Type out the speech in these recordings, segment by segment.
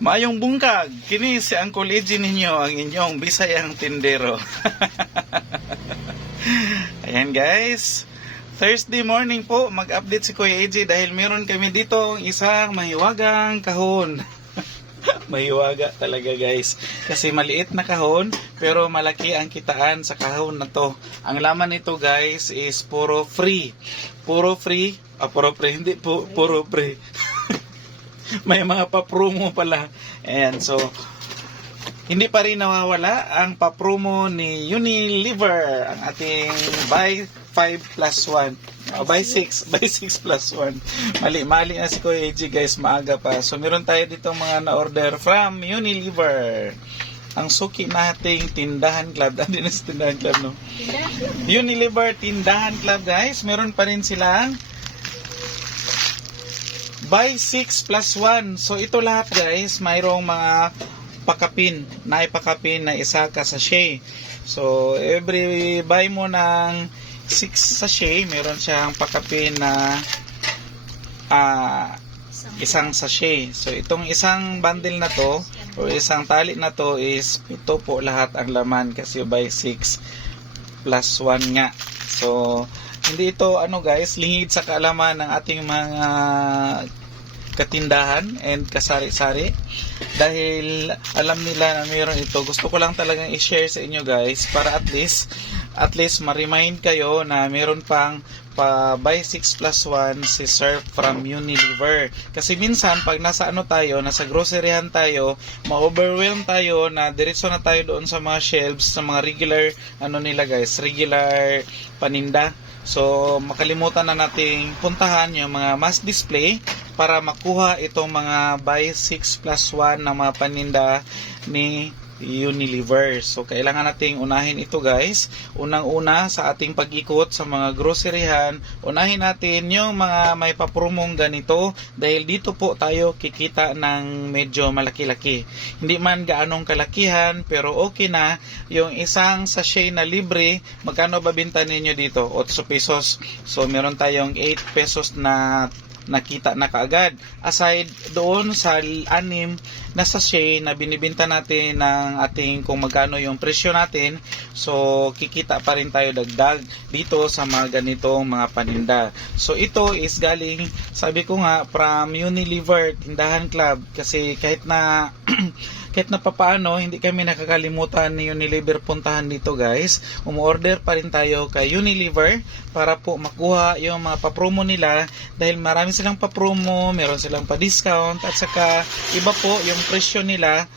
Maayong bungkag, kini si Uncle Eji ninyo ang inyong bisayang tindero. Ayan guys, Thursday morning po, mag-update si Kuya Eji dahil meron kami dito isang mahiwagang kahon. Mahiwaga talaga guys. Kasi maliit na kahon, pero malaki ang kitaan sa kahon na to. Ang laman nito guys is puro free. Puro free. Ah, puro free. Hindi, pu- puro free. may mga pa-promo pala. Ayan, so, hindi pa rin nawawala ang pa-promo ni Unilever, ang ating buy 5 plus 1. O, buy 6, buy 6 plus 1. Mali, mali na si Kuya AJ guys, maaga pa. So, meron tayo dito mga na-order from Unilever. Ang suki nating tindahan club. Hindi na sa tindahan club, no? Unilever Tindahan Club, guys. Meron pa rin silang buy 6 plus 1. So ito lahat guys, mayroong mga pakapin, na ipakapin na isa ka sachet. So every buy mo ng 6 sachet, meron siyang pakapin na ah, isang sachet. So itong isang bundle na to o isang tali na to is ito po lahat ang laman kasi by 6 plus 1 nga. So hindi ito ano guys, lingid sa kaalaman ng ating mga katindahan and kasari-sari dahil alam nila na mayroon ito gusto ko lang talagang i-share sa inyo guys para at least at least ma-remind kayo na meron pang pa buy 6 plus 1 si Surf from Unilever. Kasi minsan pag nasa ano tayo, nasa groceryhan tayo, ma-overwhelm tayo na diretso na tayo doon sa mga shelves sa mga regular ano nila guys, regular paninda. So makalimutan na nating puntahan yung mga mass display para makuha itong mga buy 6 plus 1 na mga paninda ni Unilever. So, kailangan nating unahin ito guys. Unang-una sa ating pag-ikot sa mga groceryhan, unahin natin yung mga may papromong ganito dahil dito po tayo kikita ng medyo malaki-laki. Hindi man gaanong kalakihan pero okay na yung isang sachet na libre. Magkano ba binta ninyo dito? 8 pesos. So, meron tayong 8 pesos na nakita na kaagad. Aside doon sa anim na sachet na binibenta natin ng ating kung magkano yung presyo natin, so kikita pa rin tayo dagdag dito sa mga ganitong mga paninda. So ito is galing, sabi ko nga, from Unilever Tindahan Club kasi kahit na kahit na papaano, hindi kami nakakalimutan ni Unilever puntahan dito guys. Umorder pa rin tayo kay Unilever para po makuha yung mga papromo nila dahil marami silang papromo, meron silang pa-discount at saka iba po yung presyo nila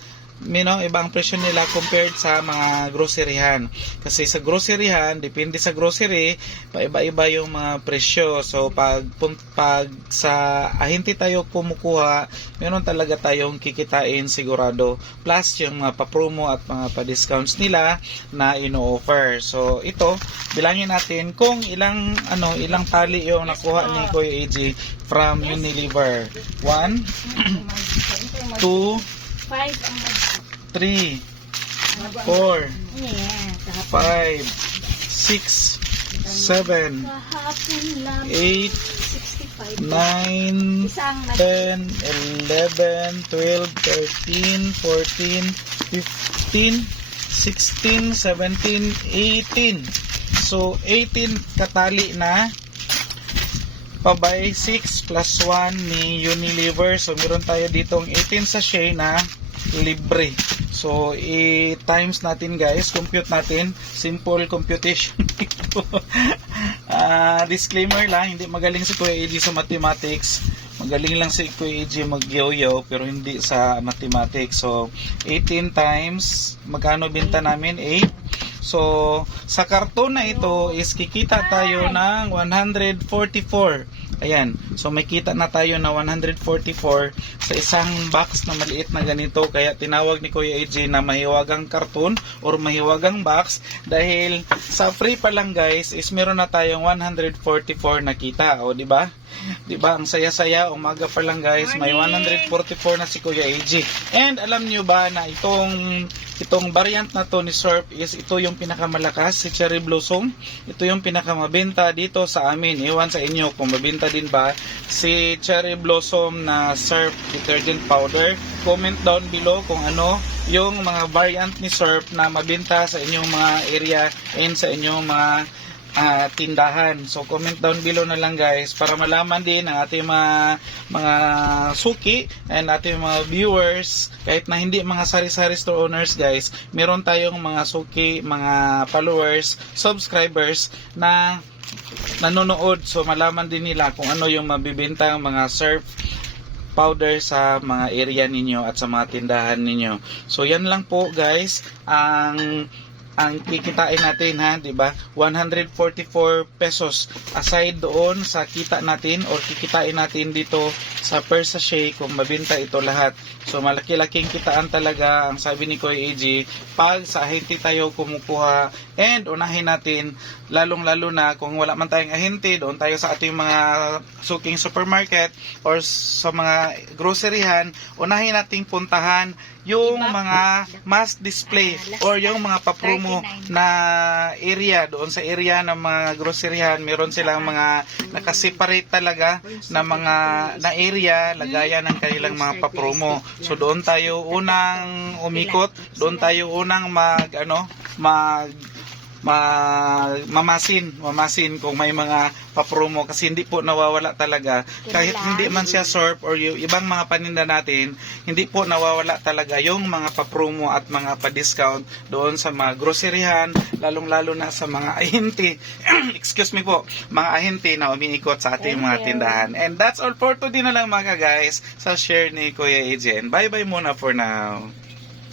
you know, ibang presyo nila compared sa mga groceryhan. Kasi sa groceryhan, depende sa grocery, paiba-iba yung mga presyo. So, pag, pag sa ahente tayo kumukuha, meron talaga tayong kikitain sigurado. Plus, yung mga pa-promo at mga pa-discounts nila na ino-offer. So, ito, bilangin natin kung ilang, ano, ilang tali yung nakuha ni Kuya AJ from Unilever. 1, 2, Five ang mag- 3, 4, Yeah, 5, kahapon. 6, 7, Kahapon lang. 8, 65. 9, Isang nag- 10, 11, 12, 13, 14, 15, 16, 17, 18. So, 18 katali na pabay 6 plus 1 ni Unilever. So, meron tayo ditong 18 sachet na libre. So, i-times natin guys, compute natin. Simple computation ito. Ah, disclaimer lang, hindi magaling si Kuya AJ sa mathematics. Magaling lang si Kuya AJ mag-yo-yo, pero hindi sa mathematics. So, 18 times, magkano binta namin? 8. So, sa karton na ito is kikita tayo ng 144. Ayan. So, may kita na tayo na 144 sa isang box na maliit na ganito. Kaya tinawag ni Kuya AJ na mahiwagang karton or mahiwagang box dahil sa free pa lang guys is meron na tayong 144 na kita. O, di ba? Di ba? Ang saya-saya. Umaga pa lang guys. May 144 na si Kuya AJ. And alam nyo ba na itong itong variant na to ni Surf is ito yung pinakamalakas, si Cherry Blossom. Ito yung pinakamabenta dito sa amin. Iwan sa inyo kung mabenta din ba si Cherry Blossom na Surf detergent powder. Comment down below kung ano yung mga variant ni Surf na mabenta sa inyong mga area and sa inyong mga ah, tindahan. So comment down below na lang guys para malaman din ang ating mga mga suki and ating mga viewers kahit na hindi mga sari-sari store owners guys, meron tayong mga suki, mga followers, subscribers na nanonood so malaman din nila kung ano yung mabibenta mga surf powder sa mga area ninyo at sa mga tindahan ninyo. So yan lang po guys ang ang kikitain natin ha, 'di ba? 144 pesos aside doon sa kita natin or kikitain natin dito sa per sachet kung mabenta ito lahat. So malaki-laking kitaan talaga ang sabi ni Kuya AG pag sa ahente tayo kumukuha and unahin natin lalong-lalo na kung wala man tayong ahente doon tayo sa ating mga suking supermarket or sa mga groceryhan unahin nating puntahan yung mga mass display or yung mga papromo 39. na area doon sa area ng mga groceryhan meron silang mga nakaseparate talaga na mga na area lagayan ng kanilang mga papromo so doon tayo unang umikot doon tayo unang mag ano mag ma mamasin mamasin kung may mga papromo kasi hindi po nawawala talaga. Kahit hindi man siya sorb or yung ibang mga paninda natin hindi po nawawala talaga yung mga papromo at mga pa-discount doon sa mga groceryhan lalong lalo na sa mga ahente. Excuse me po mga ahente na umiikot sa ating Thank mga you. tindahan. And that's all for today na lang mga guys sa share ni Kuya Ejen bye bye muna for now